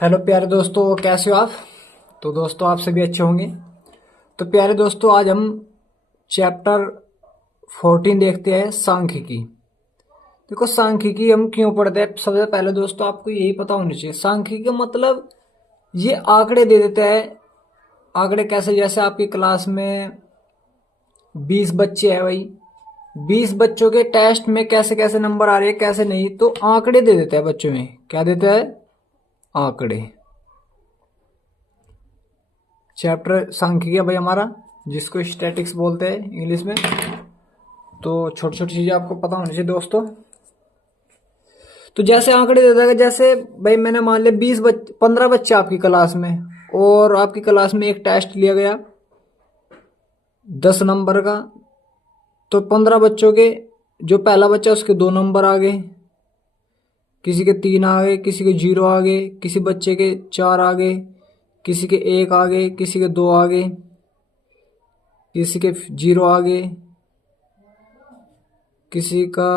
Hello प्यारे दोस्तों, कैसे हो आप। तो दोस्तों आप सभी अच्छे होंगे। तो प्यारे दोस्तों आज हम चैप्टर 14 देखते हैं, सांख्यिकी। देखो सांख्यिकी हम क्यों पढ़ते हैं, सबसे पहले दोस्तों आपको यही पता होना चाहिए। सांख्यिकी का मतलब ये आंकड़े दे देता है। आंकड़े कैसे, जैसे आपकी क्लास में 20 बच्चे हैं भाई, 20 बच्चों के टेस्ट में कैसे कैसे नंबर आ रहे हैं कैसे नहीं, तो आंकड़े दे देता है बच्चों में। क्या देता है? आंकड़े। चैप्टर सांख्यिकी है भाई हमारा, जिसको स्टैटिक्स बोलते हैं इंग्लिश में। तो छोटी छोटी चीजें आपको पता होनी चाहिए दोस्तों। तो जैसे आंकड़े दे देगा, जैसे भाई मैंने मान लिया 15 बच्चे आपकी क्लास में, और आपकी क्लास में एक टेस्ट लिया गया 10 नंबर का। तो 15 बच्चों के जो पहला बच्चा उसके 2 नंबर आ गए, किसी के 3 आ गए, किसी के 0 आ गए, किसी बच्चे के 4 आ गए, किसी के 1 आ गए, किसी के 2 आ गए, किसी के 0 आ गए, किसी का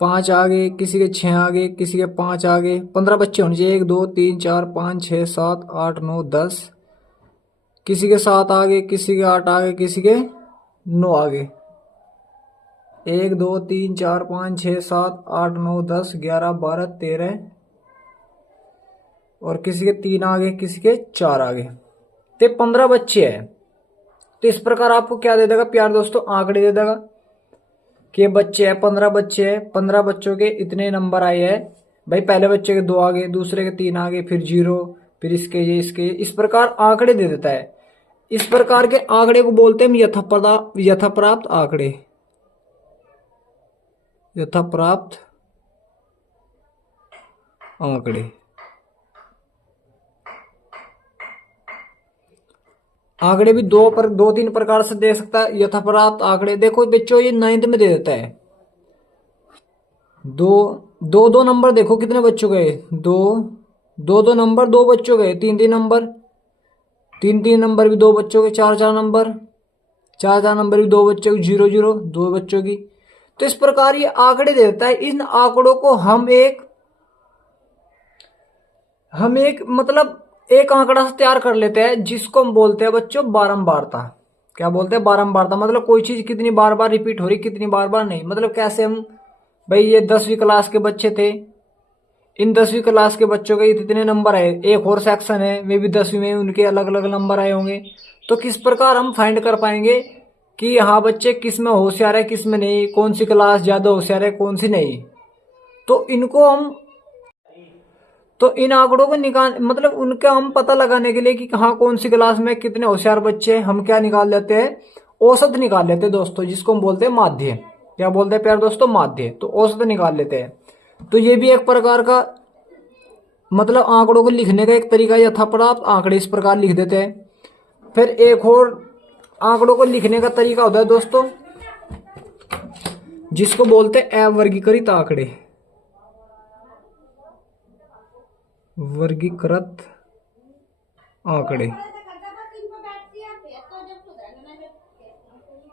5 आ गए, किसी के 6 आ गए, किसी के 5 आ गए। 15 बच्चे होने चाहिए, 1 2 3 4 5 6 7 8 9 10। किसी के 7 आ गए, किसी के 8 आ गए, किसी के 9 आ गए। 1 2 3 4 5 6 7 8 9 10 11 12 13, और किसी के 3 आ गए, किसी के 4 आ गए। तो 15 बच्चे हैं। तो इस प्रकार आपको क्या दे देगा प्यार दोस्तों? आंकड़े दे देगा कि ये बच्चे हैं, 15 बच्चे हैं, 15 बच्चों के इतने नंबर आए हैं। भाई पहले बच्चे के 2 आ गए, दूसरे के 3 आ गए, फिर 0, फिर इसके ये इसके ये। इस प्रकार आंकड़े दे देता है। इस प्रकार के आंकड़े को बोलते हैं यथाप्राप्त आंकड़े। यथाप्राप्त आंकड़े। आंकड़े भी दो तीन प्रकार से दे सकता है यथाप्राप्त आंकड़े। देखो बच्चों ये 9th में दे देता है। दो दो दो नंबर देखो कितने बच्चों गए, दो दो दो नंबर, 2 बच्चों गए, 3 3 नंबर, 3 3 नंबर भी 2 बच्चों के, 4 4 नंबर, 4 4 नंबर भी 2 बच्चों की, 0 0 2 बच्चों की। तो इस प्रकार ये आंकड़े देता है। इन आंकड़ों को हम एक मतलब एक आंकड़ा से तैयार कर लेते हैं, जिसको हम बोलते हैं बच्चों बारंबारता। क्या बोलते हैं? बारंबारता। मतलब कोई चीज कितनी बार बार रिपीट हो रही, कितनी बार बार नहीं। मतलब कैसे हम, भाई ये 10वीं क्लास के बच्चे थे, इन 10वीं क्लास के बच्चों के इतने नंबर आए। एक और सेक्शन है, मे भी 10वीं में उनके अलग अलग नंबर आए होंगे। तो किस प्रकार हम फाइंड कर पाएंगे कि हाँ बच्चे किस में होशियार है, किस में नहीं, कौन सी क्लास ज्यादा होशियार है, कौन सी नहीं। तो इनको हम, तो इन आंकड़ों को निकाल मतलब उनका हम पता लगाने के लिए कि हाँ कौन सी क्लास में कितने होशियार बच्चे हैं, हम क्या निकाल लेते हैं? औसत निकाल लेते हैं दोस्तों, जिसको हम बोलते हैं माध्य। क्या बोलते हैं प्यार दोस्तों? माध्य। तो औसत निकाल लेते हैं। तो ये भी एक प्रकार का मतलब आंकड़ों को लिखने का एक तरीका, यथाप्राप्त आंकड़े इस प्रकार लिख देते हैं। फिर एक और आंकड़ों को लिखने का तरीका होता है दोस्तों, जिसको बोलते हैं अवर्गीकृत आंकड़े। वर्गीकृत आंकड़े।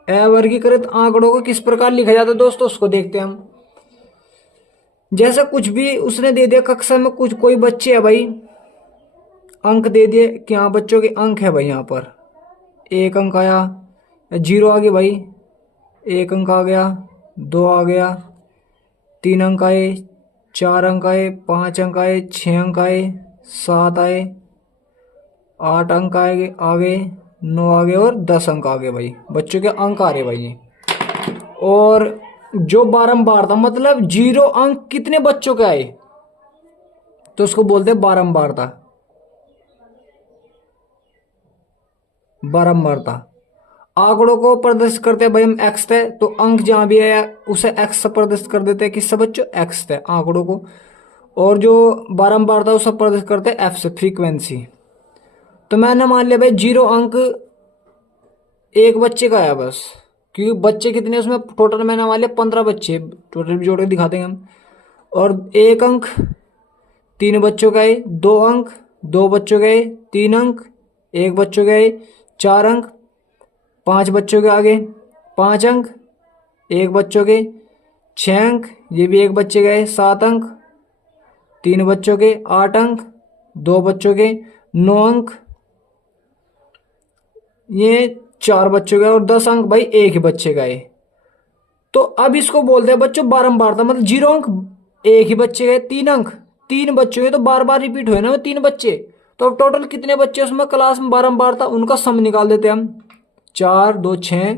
अवर्गीकृत आंकड़ों को किस प्रकार लिखा जाता है दोस्तों, उसको देखते हैं हम। जैसे कुछ भी उसने दे दिया कक्षा में, कुछ कोई बच्चे है भाई, अंक दे दिए कि हाँ बच्चों के अंक है भाई, यहाँ पर 1 अंक आया, 0 आ गया भाई, 1 अंक आ गया, 2 आ गया, 3 अंक आए, 4 अंक आए, 5 अंक आए, 6 अंक आए, 7 आए, 8 अंक आ गए, 9 आ गए, और 10 अंक आ गए भाई। बच्चों के अंक आ रहे भाई ये। और जो बारंबार था, मतलब 0 अंक कितने बच्चों के आए, तो उसको बोलते हैं बारंबारता। बारंबारता। आंकड़ों को प्रदर्शित करते हैं भाई हम एक्स थे, तो अंक जहां भी आया उसे एक्स से प्रदर्शित कर देते हैं। किससे बच्चों? एक्स थे आंकड़ों को। और जो बारंबारता उसे प्रदर्शित करते हैं एफ से, फ्रीक्वेंसी। तो मैंने मान लिया भाई 0 अंक एक बच्चे का आया बस, क्योंकि बच्चे कितने उसमें टोटल मैंने मान लिया 15 बच्चे, टोटल जोड़ के दिखा देंगे हम। और 1 अंक 3 बच्चों का आए, 2 अंक 2 बच्चों के आए, 3 अंक 1 बच्चों के आए, 4 अंक 5 बच्चों के आगे, 5 अंक 1 बच्चों के, 6 अंक, ये भी एक बच्चे गए 7 अंक, 3 बच्चों के 8 अंक, 2 बच्चों के 9 अंक, ये 4 बच्चों के और 10 अंक भाई एक ही बच्चे गए। तो अब इसको बोलते हैं बच्चों बारंबारता, मतलब 0 अंक एक ही बच्चे गए, 3 अंक 3 बच्चों के तो बार बार रिपीट हुए ना वो 3 बच्चे। तो अब टोटल कितने बच्चे उसमें क्लास में बारंबारता, उनका सम निकाल देते हैं हम। 4 2 6,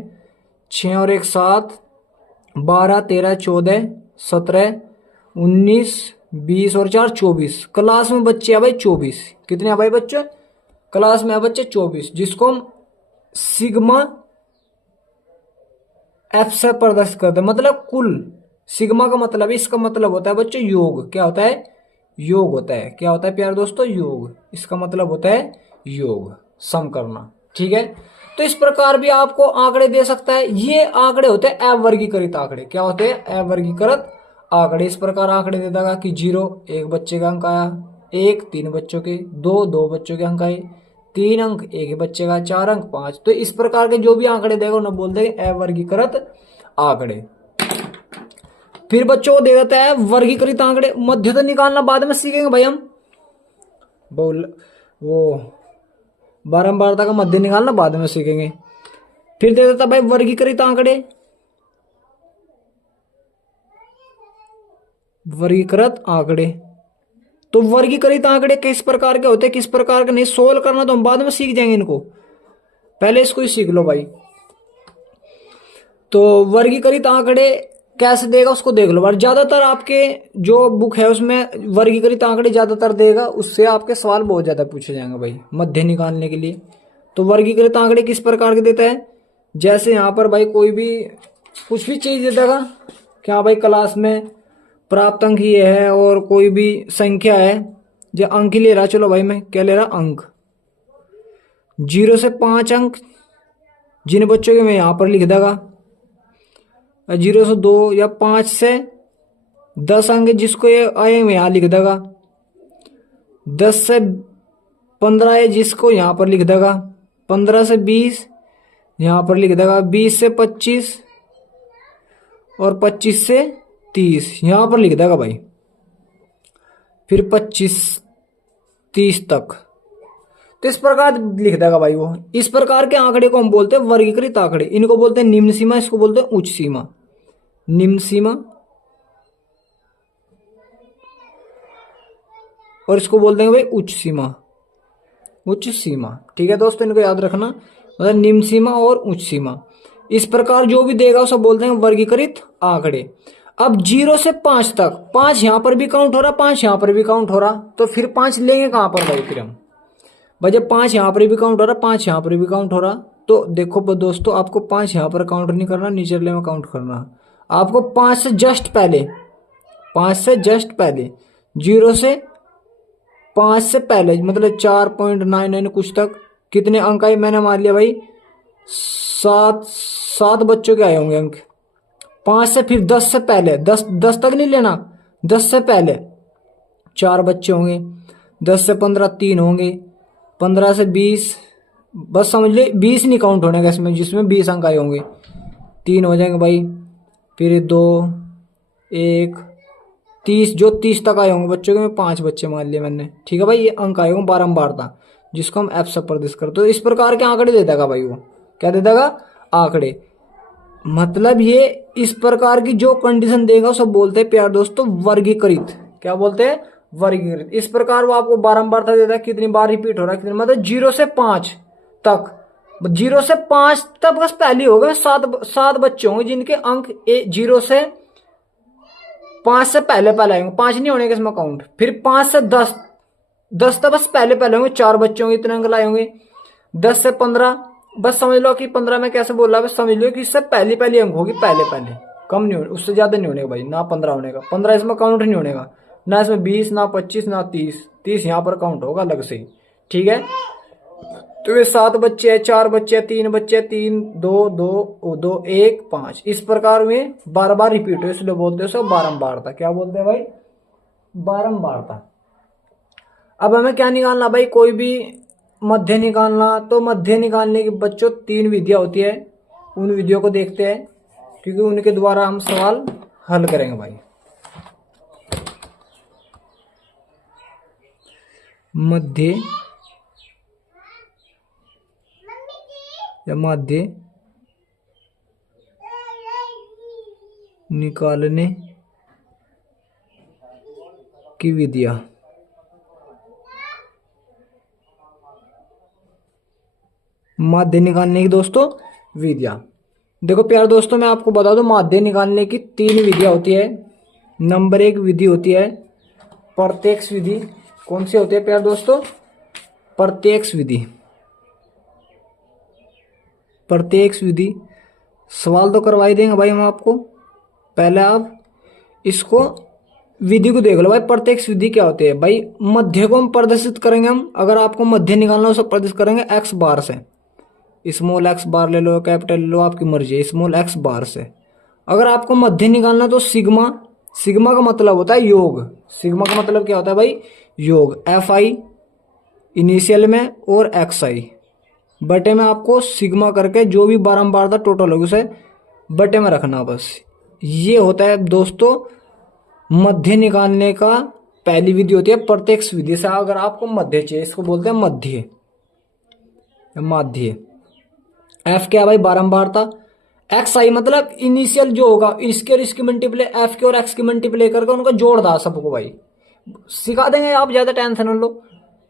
6 और 1 7, 12 13 14 17 19 20 और 4 24। क्लास में बच्चे हैं भाई 24। कितने हैं भाई बच्चे क्लास में है बच्चे 24, जिसको हम सिग्मा एफ से प्रदर्शित करते हैं, मतलब कुल। सिग्मा का मतलब है, इसका मतलब होता है बच्चों योग। क्या होता है? योग होता है। क्या होता है प्यारे दोस्तों? योग। इसका मतलब होता है योग, सम करना। ठीक है, तो इस प्रकार भी आपको आंकड़े दे सकता है। ये आंकड़े होते हैं अवर्गीकृत आंकड़े। क्या होते हैं? अवर्गीकृत आंकड़े। इस प्रकार आंकड़े दे देगा कि 0 एक बच्चे का अंक आया, 1 3 बच्चों के, 2 2 बच्चों के अंक आए, 3 अंक एक ही बच्चे का, 4 अंक 5। तो इस प्रकार के जो भी आंकड़े देगा उन्हें बोल देंगे अवर्गीकृत आंकड़े। फिर बच्चों को दे देता है वर्गीकृत आंकड़े। मध्यता निकालना बाद में सीखेंगे भाई हम, बोल वो बारंबारता का मध्य निकालना बाद में सीखेंगे। फिर दे देता भाई वर्गीकृत आंकड़े। वर्गीकृत आंकड़े, तो वर्गीकृत आंकड़े किस प्रकार के होते हैं, किस प्रकार के नहीं, सोल्व करना तो हम बाद में सीख जाएंगे इनको, पहले इसको ही सीख लो भाई। तो वर्गीकृत आंकड़े कैसे देगा उसको देख लो। और ज्यादातर आपके जो बुक है उसमें वर्गीकृत आंकड़े ज्यादातर देगा, उससे आपके सवाल बहुत ज्यादा पूछे जाएंगे भाई मध्य निकालने के लिए। तो वर्गीकृत आंकड़े किस प्रकार के देता है, जैसे यहाँ पर भाई कोई भी कुछ भी चीज दे देगा, क्या भाई क्लास में प्राप्त अंक ये है और कोई भी संख्या है, जो अंक ही ले रहा, चलो भाई मैं क्या ले रहा, अंक 0 से 5 अंक जिन बच्चों के मैं यहाँ पर लिख देगा, 0 से 2 या 5 से 10 अंक जिसको ये आए मैं यहाँ लिख देगा, 10 से 15 है जिसको यहाँ पर लिख देगा, 15 से 20 यहाँ पर लिख देगा, 20 से 25 और 25 से 30 यहाँ पर लिख देगा भाई, फिर 25 30 तक। तो इस प्रकार लिख देगा भाई वो। इस प्रकार के आंकड़े को हम बोलते हैं वर्गीकृत आंकड़े। इनको बोलते हैं निम्न सीमा, इसको बोलते हैं उच्च सीमा। निम्न सीमा और इसको बोलते हैं भाई उच्च सीमा। उच्च सीमा, ठीक है दोस्तों, इनको याद रखना, मतलब निम्न सीमा और उच्च सीमा। इस प्रकार जो भी देगा उसे बोलते हैं वर्गीकृत आंकड़े। अब 0 से 5 तक, 5 यहां पर भी काउंट हो रहा, 5 यहां पर भी काउंट हो रहा, तो फिर 5 लेंगे कहां पर भाई, फिर हम भाई जब 5 यहां पर भी काउंट हो रहा, 5 यहां पर भी काउंट हो रहा, तो देखो दोस्तों आपको 5 यहां पर काउंट नहीं करना, निचले में काउंट करना। आपको 5 से जस्ट पहले, 5 से जस्ट पहले, 0 से 5 से पहले, मतलब 4.99 कुछ तक कितने अंक आए, मैंने मान लिया भाई 7 बच्चों के आए होंगे अंक। 5 से फिर 10 से पहले, 10 तक नहीं लेना, 10 से पहले 4 बच्चे होंगे, 10 से 15 3 होंगे, 15 से 20, बस समझ ले 20 नहीं काउंट होने का इसमें, जिसमें 20 अंक आए होंगे, 3 हो जाएंगे भाई, फिर 2 1 30, जो 30 तक आए होंगे बच्चों के, में 5 बच्चे मान लिए मैंने, ठीक है भाई। ये अंक आए होंगे बारंबारता, जिसको हम एफ से प्रदर्शित करते, तो इस प्रकार के आंकड़े दे देगा भाई वो। क्या दे देगा? आंकड़े। मतलब ये इस प्रकार की जो कंडीशन देगा सब बोलते हैं प्यार दोस्तों वर्गीकृत। क्या बोलते हैं? वर्गीकृत। इस प्रकार वो आपको बारंबारता देता है, कितनी बार रिपीट हो रहा है, कितनी, मतलब 0 से 5 तक, 0 से 5 तक बस पहले हो गए 7 बच्चे होंगे जिनके अंक 0 से 5 से पहले आएंगे, 5 नहीं होने के इसमें काउंट। फिर 5 से 10 तक बस पहले होंगे, 4 बच्चे होंगे, इतने अंक लाए होंगे। 10 से 15, बस समझ लो कि 15 में कैसे बोल रहा है, बस समझ लो कि इससे पहली अंक होगी, पहले कम नहीं होने, उससे ज्यादा नहीं होने का भाई, ना 15 होने का, 15 इसमें काउंट नहीं होने का, ना इसमें 20, ना 25, ना 30 यहाँ पर काउंट होगा अलग से ही, ठीक है। तो ये 7 बच्चे हैं, 4 बच्चे, 3 बच्चे, 3 2 2 2 1 5, इस प्रकार में बार रिपीट हो, इसलिए बोलते हैं सब बारंबारता। क्या बोलते हैं भाई? बारंबारता। अब हमें क्या निकालना भाई, कोई भी मध्य निकालना। तो मध्य निकालने की बच्चों 3 विधियां होती है, उन विधियों को देखते हैं, क्योंकि उनके द्वारा हम सवाल हल करेंगे भाई। मध्य या माध्य निकालने की विधियां। माध्य निकालने की दोस्तों विधियां। देखो प्यार दोस्तों, मैं आपको बता दूं माध्य निकालने की 3 विधियां होती है। नंबर 1 विधि होती है प्रत्यक्ष विधि। कौन सी होती है प्यार दोस्तों? प्रत्यक्ष विधि। प्रत्यक्ष विधि सवाल तो करवा ही देंगे भाई हम आपको। पहले आप इसको विधि को देख लो भाई। प्रत्यक्ष विधि क्या होती है भाई? मध्य को हम प्रदर्शित करेंगे। हम अगर आपको मध्य निकालना हो तो प्रदर्शित करेंगे एक्स बार से। स्मॉल एक्स बार ले लो, कैपिटल ले लो, आपकी मर्जी है। स्मॉल एक्स बार से अगर आपको मध्य निकालना तो सिग्मा। सिग्मा का मतलब होता है योग। सिग्मा का मतलब क्या होता है भाई? योग। एफ आई इनिशियल में और एक्स आई बटे में आपको सिग्मा करके जो भी बारंबारता टोटल होगी उसे बटे में रखना बस। ये होता है दोस्तों मध्य निकालने का पहली विधि होती है प्रत्यक्ष विधि से। अगर आपको मध्य चाहिए, इसको बोलते हैं मध्य। माध्य। एफ क्या भाई? बारंबारता। एक्स आई मतलब इनिशियल जो होगा, इसके और इसकी मल्टीप्लाई, एफ के और एक्स की मल्टीप्लाई करके उनका जोड़ दा सबको भाई। सिखा देंगे आप, ज्यादा टेंशन न लो।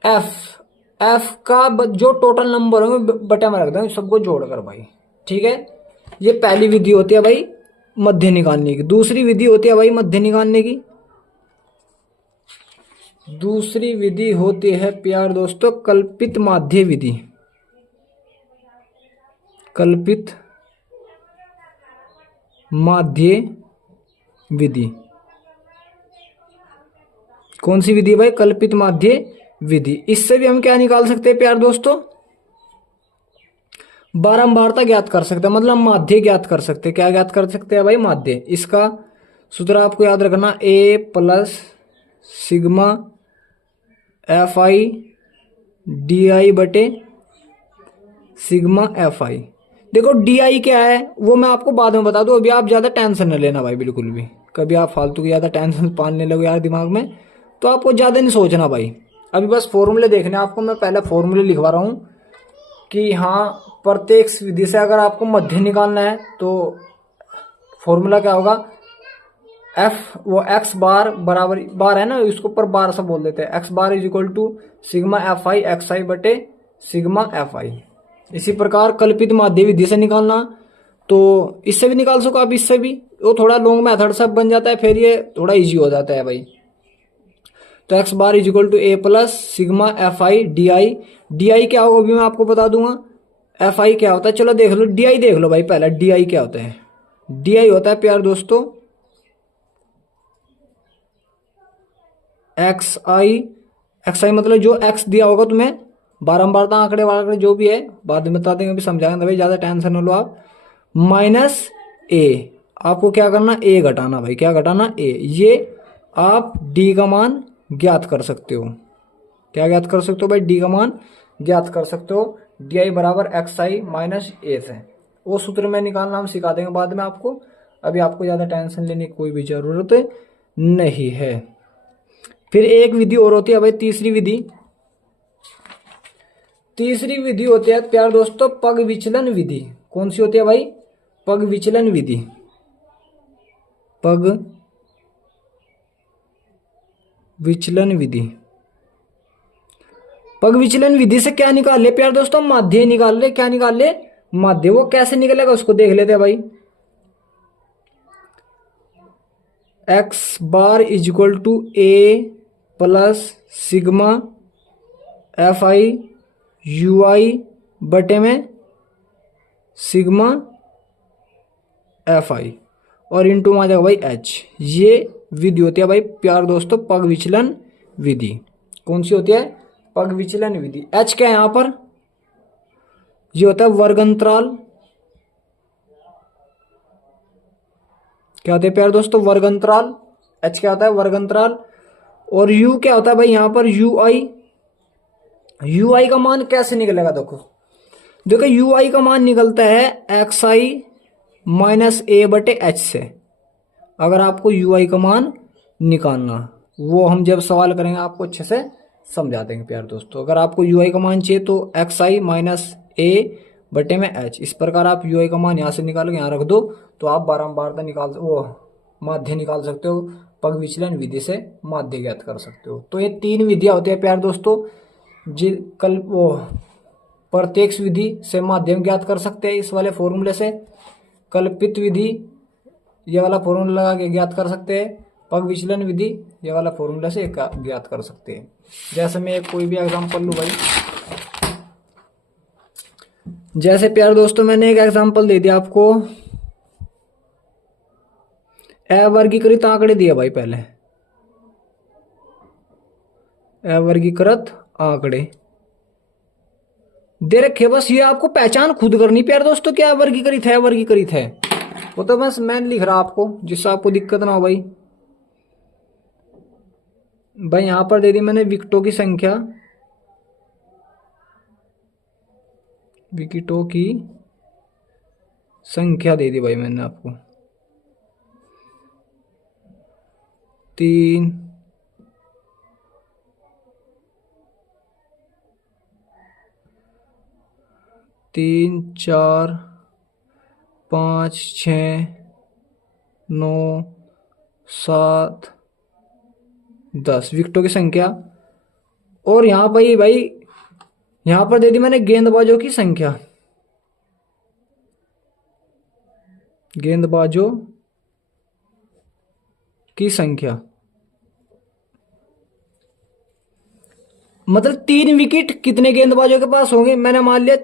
एफ एफ का जो टोटल नंबर होंगे बटे में रख देंगे सबको जोड़कर भाई। ठीक है, ये पहली विधि होती है भाई मध्य निकालने की। दूसरी विधि होती है भाई मध्य निकालने की। दूसरी विधि होती है प्यार दोस्तों कल्पित माध्य विधि। कल्पित माध्य विधि। कौन सी विधि भाई? कल्पित माध्य विधि। इससे भी हम क्या निकाल सकते हैं प्यार दोस्तों? बारंबारता ज्ञात कर सकते हैं, मतलब माध्य ज्ञात कर सकते हैं। क्या ज्ञात कर सकते हैं भाई? माध्य। इसका सूत्र आपको याद रखना, A plus sigma F I D I बटे सिग्मा एफ आई। देखो डी आई क्या है वो मैं आपको बाद में बता दूं, अभी आप ज्यादा टेंशन न लेना भाई बिल्कुल भी। कभी आप फालतू की ज्यादा टेंशन पालने लगो यार दिमाग में, तो आपको ज्यादा नहीं सोचना भाई। अभी बस फॉर्मूले देखने आपको। मैं पहले फॉर्मूले लिखवा रहा हूं कि हाँ प्रत्यक्ष विधि से अगर आपको मध्य निकालना है तो फॉर्मूला क्या होगा? एफ वो एक्स बार बराबर बार है ना, इसको ऊपर बार से बोल देते हैं। X bar is equal to sigma F I X I बटे सिग्मा एफ आई। इसी प्रकार कल्पित माध्य विधि से निकालना तो इससे भी निकाल सको आप, इससे भी। वो थोड़ा लॉन्ग मेथड सब बन जाता है, फिर ये थोड़ा इजी हो जाता है भाई। तो x bar is equal to A plus sigma F I D i. D i क्या होगा अभी मैं आपको बता दूंगा। एफ आई क्या होता है चलो देख लो। डी आई देख लो भाई पहला। डी आई क्या होता है? डी आई होता है प्यार दोस्तों एक्स आई। एक्स आई मतलब जो एक्स दिया होगा तुम्हें, बारंबारता आंकड़े वाकड़े जो भी है बाद में बता देंगे, अभी समझाएंगे भाई, ज्यादा टेंशन न लो आप। माइनस ए, आपको क्या करना? ए घटाना भाई। क्या घटाना? ए। ये आप डी का मान ज्ञात कर सकते हो। क्या ज्ञात कर सकते हो भाई? डी का मान ज्ञात कर सकते हो। डी आई बराबर एक्स आई माइनस ए से। वो सूत्र में निकालना हम सिखा देंगे बाद में आपको। अभी आपको ज्यादा टेंशन लेने की कोई भी जरूरत नहीं है। फिर एक विधि और होती है भाई, तीसरी विधि। तीसरी विधि होती है प्यार दोस्तों पग विचलन विधि। कौन सी होती है भाई? पग विचलन विधि। पग विचलन विधि। पग विचलन विधि से क्या निकाल ले प्यार दोस्तों? माध्य निकाल ले। क्या निकाल ले? माध्य। वो कैसे निकलेगा उसको देख लेते हैं भाई। X bar is equal to A plus sigma F I U I बटे में सिग्मा एफ आई और इंटू में आ जाएगा भाई एच। ये विधि होती है भाई प्यार दोस्तों पग विचलन विधि। कौन सी होती है? पग विचलन विधि। एच क्या है यहां पर? ये होता है वर्ग अंतराल। क्या होता है प्यार दोस्तों? वर्ग अंतराल। एच क्या होता है? वर्ग अंतराल। और यू क्या होता है भाई यहां पर? You I. यू आई का मान कैसे निकलेगा? देखो यू आई का मान निकलता है एक्स आई माइनस ए बटे एच से। अगर आपको ui का मान निकालना, वो हम जब सवाल करेंगे आपको अच्छे से समझा देंगे प्यार दोस्तों। अगर आपको ui का मान चाहिए तो xi माइनस a बटे में h, इस प्रकार आप ui का मान यहाँ से निकाल के यहाँ रख दो तो आप बारंबारता निकाल वो माध्य निकाल सकते हो। पग विचलन विधि से माध्य ज्ञात कर सकते हो। तो ये 3 विधियां होती है प्यार दोस्तों। कल वो प्रत्यक्ष विधि से माध्यम ज्ञात कर सकते हैं इस वाले फॉर्मूले से, कल्पित विधि ये वाला फॉर्मूला लगा के ज्ञात कर सकते हैं, पग विचलन विधि ये वाला फॉर्मूला से ज्ञात कर सकते हैं। जैसे मैं कोई भी एग्जांपल लूँ भाई, जैसे प्यार दोस्तों मैंने एक एग्जांपल दे दिया आपको, अवर्गीकृत आंकड़े दिए भाई, पहले अवर्गीकृत आंकड़े दे रखे, बस ये आपको पहचान खुद करनी प्यार दोस्तों, क्या वर्गीकृत है वर्गीकृत है, वो तो बस मैं लिख रहा आपको जिससे आपको दिक्कत ना हो भाई। यहां पर दे दी मैंने विकेटों की संख्या, विकेटों की संख्या दे दी भाई मैंने आपको 3, 3, 4, 5, 6, 9, 7, 10 विकेटों की संख्या। और यहां भाई यहां पर दे दी मैंने गेंदबाजों की संख्या, गेंदबाजों की संख्या, मतलब 3 विकेट कितने गेंदबाजों के पास होंगे, मैंने मान लिया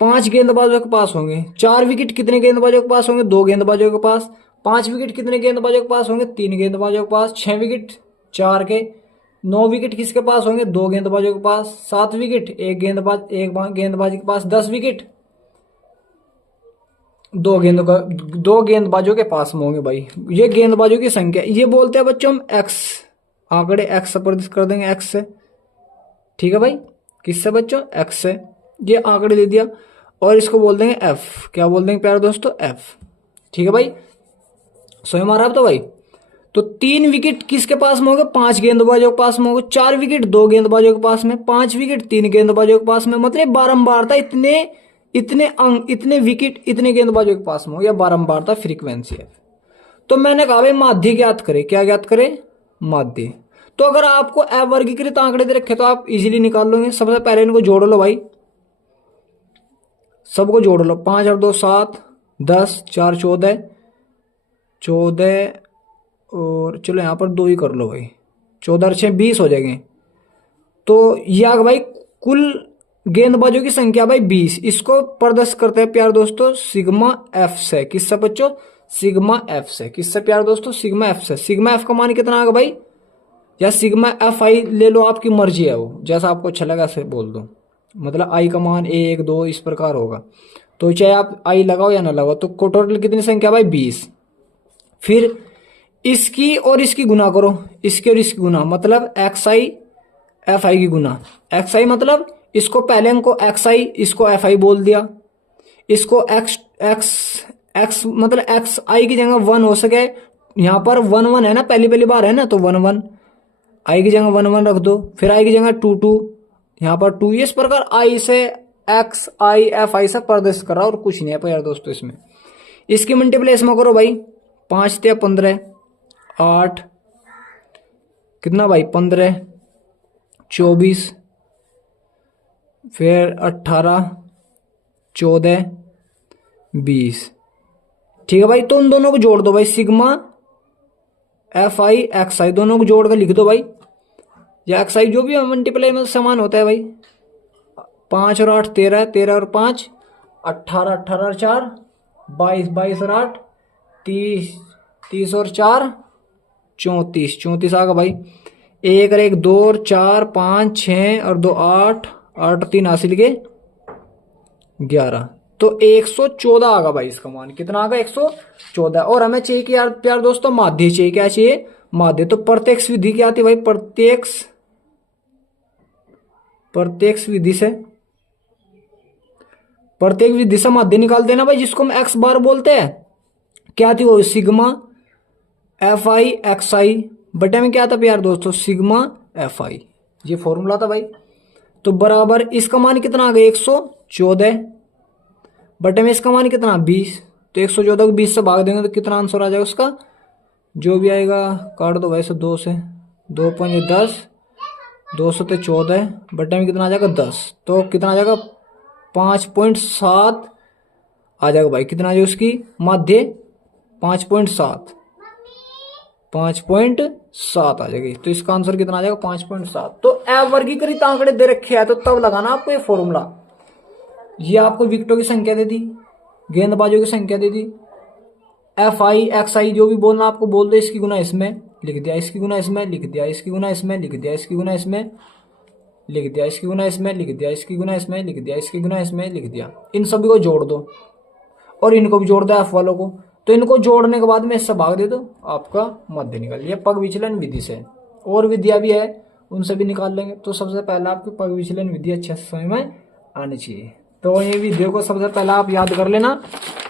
5 गेंदबाजों के पास होंगे। 4 विकेट कितने गेंदबाजों के पास होंगे, 2 गेंदबाजों के पास। 5 विकेट कितने गेंदबाजों के पास होंगे, 3 गेंदबाजों के पास। 6 विकेट 4 के। 9 विकेट किसके पास होंगे, 2 गेंदबाजों के पास। 7 विकेट एक गेंदबाज के पास। 10 विकेट 2 गेंदबाजों के पास में होंगे भाई। ये गेंदबाजों की संख्या, ये बोलते हैं बच्चों हम एक्स, आंकड़े एक्स से प्रदर्शित कर देंगे, एक्स से, ठीक है भाई, किससे बच्चों, एक्स से। ये आंकड़े दे दिया और इसको बोल देंगे एफ, क्या बोल देंगे प्यारे दोस्तों, एफ, ठीक है भाई, समझ में आ रहा है तो भाई। तो 3 विकेट किसके पास में होंगे, 5 गेंदबाजों के पास में होंगे। 4 विकेट 2 गेंदबाजों के पास में। 5 विकेट 3 गेंदबाजों के पास में, मतलब बारंबारता इतने विकेट इतने गेंदबाजों के पास में हो, या बारंबारता फ्रीक्वेंसी है। तो मैंने कहा भाई माध्य ज्ञात करें, क्या ज्ञात करें, माध्य। तो अगर आपको अवर्गीकृत आंकड़े दे रखे तो आप इजीली निकाल लोगे। सबसे पहले इनको जोड़ लो भाई, सबको जोड़ लो। 5 और 2 7, 10, 4 14, 14 और चलो यहां पर 2 ही कर लो भाई, 14 और 6 20 हो जाएंगे। तो यह भाई कुल गेंदबाजों की संख्या भाई 20। इसको प्रदर्शित करते हैं प्यार दोस्तों सिग्मा एफ से, किससे बच्चों, सिग्मा एफ से, किससे प्यार दोस्तों, सिग्मा एफ से। सिग्मा एफ का मान कितना आएगा भाई, या सिग्मा एफ आई ले लो, आपकी मर्जी है, वो जैसा आपको अच्छा लगा ऐसे बोल दो। मतलब आई का मान 1 2 इस प्रकार होगा, तो चाहे आप आई लगाओ या ना लगाओ। तो टोटल कितनी संख्या भाई 20। फिर इसकी और इसकी गुना करो, इसकी और इसकी गुना, मतलब एक्स आई एफ आई की गुना। एक्स आई मतलब इसको पहले अंक को एक्स आई, इसको एफ आई बोल दिया। इसको एक्स एक्स एक्स मतलब एक्स आई की जगह 1 हो सके, यहां पर 1 1 है ना, पहली बार है ना, तो 1 1 आई की जगह 1 1 रख दो। फिर आई की जगह 2 2, यहां पर 2। इस प्रकार आई से एक्स आई एफ आई से प्रदर्शित कर रहा, और कुछ नहीं है यार दोस्तों इसमें। इसकी मल्टीप्लेस में करो भाई, 5 × 15 8, कितना भाई 15 24, फिर 18 14 20, ठीक है भाई। तो उन दोनों को जोड़ दो भाई, सिग्मा एफ आई एक्स आई, दोनों को जोड़ कर लिख दो भाई, या एक्स आई जो भी मल्टीप्लाई में समान होता है भाई। 5 और 8 13, 13 और 5 18, 18 और 4 22, 22 और 8 30, 30 और 4 34, 34 आ गया भाई। 1 और 1 2 और 4 5 6 और 2 8, 8 और 3 हासिल के 11, तो 114 आ गया भाई। इसका मान कितना आ गया, 114। और हमें चाहिए कि यार प्यार दोस्तों माध्य चाहिए, क्या चाहिए, माध्य। तो प्रत्यक्ष विधि क्या आती है भाई, प्रत्यक्ष विधि से माध्य निकाल देना भाई, जिसको हम एक्स बार बोलते हैं। क्या थी वो, sigma F I X I बटे में क्या था प्यार दोस्तों, सिग्मा एफ आई, ये फॉर्मूला था भाई। तो बराबर इसका मान कितना आ गया 114 बटे में इसका मान कितना 20। तो 114 को 20 से भाग देंगे तो कितना आंसर आ जाएगा उसका, जो भी आएगा काट दो वैसे 2 से, 2 पंजे 10, 200 तो 14 बटे में कितना आ जाएगा 10। तो कितना आ जाएगा 5.7 आ जाएगा भाई। कितना आ जाएगा उसकी माध्य 5.7, 5.7 आ जाएगी। तो इसका आंसर कितना आ जाएगा 5.7। तो अवर्गीकृत आंकड़े दे रखे हैं तो तब लगाना आपको ये फॉर्मूला। ये आपको विकेटों की संख्या दे दी, गेंदबाजों की संख्या दे दी, एफ आई एक्स आई जो भी बोलना आपको बोल दो, इसकी गुना इसमें लिख दिया, इसकी गुना इसमें लिख दिया, इसकी गुना इसमें लिख दिया, इसकी गुना इसमें लिख दिया, इसकी गुना इसमें लिख दिया, इसकी गुना इसमें लिख दिया, इसकी गुना इसमें लिख दिया। इन सभी को जोड़ दो और इनको भी जोड़ दो एफ वालों को। तो इनको जोड़ने के बाद में इससे भाग दे दो, आपका मध्य निकल लिया पग विचलन विधि से। और विधियां भी है उनसे भी निकाल लेंगे। तो सबसे पहले आपकी पग विचलन विधि अच्छे से समझ में आनी चाहिए। तो ये विधियों को सबसे पहले आप याद कर लेना,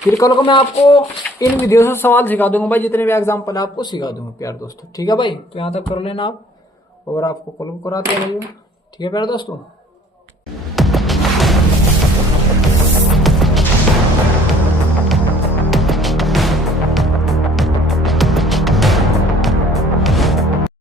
फिर कल को मैं आपको इन विधियों से सवाल सिखा दूंगा भाई, जितने भी एग्जाम्पल आपको सिखा दूंगा प्यार दोस्तों। ठीक है भाई, तो यहाँ तक कर लेना आप और आपको कल को कराते रहिए। ठीक है प्यार दोस्तों।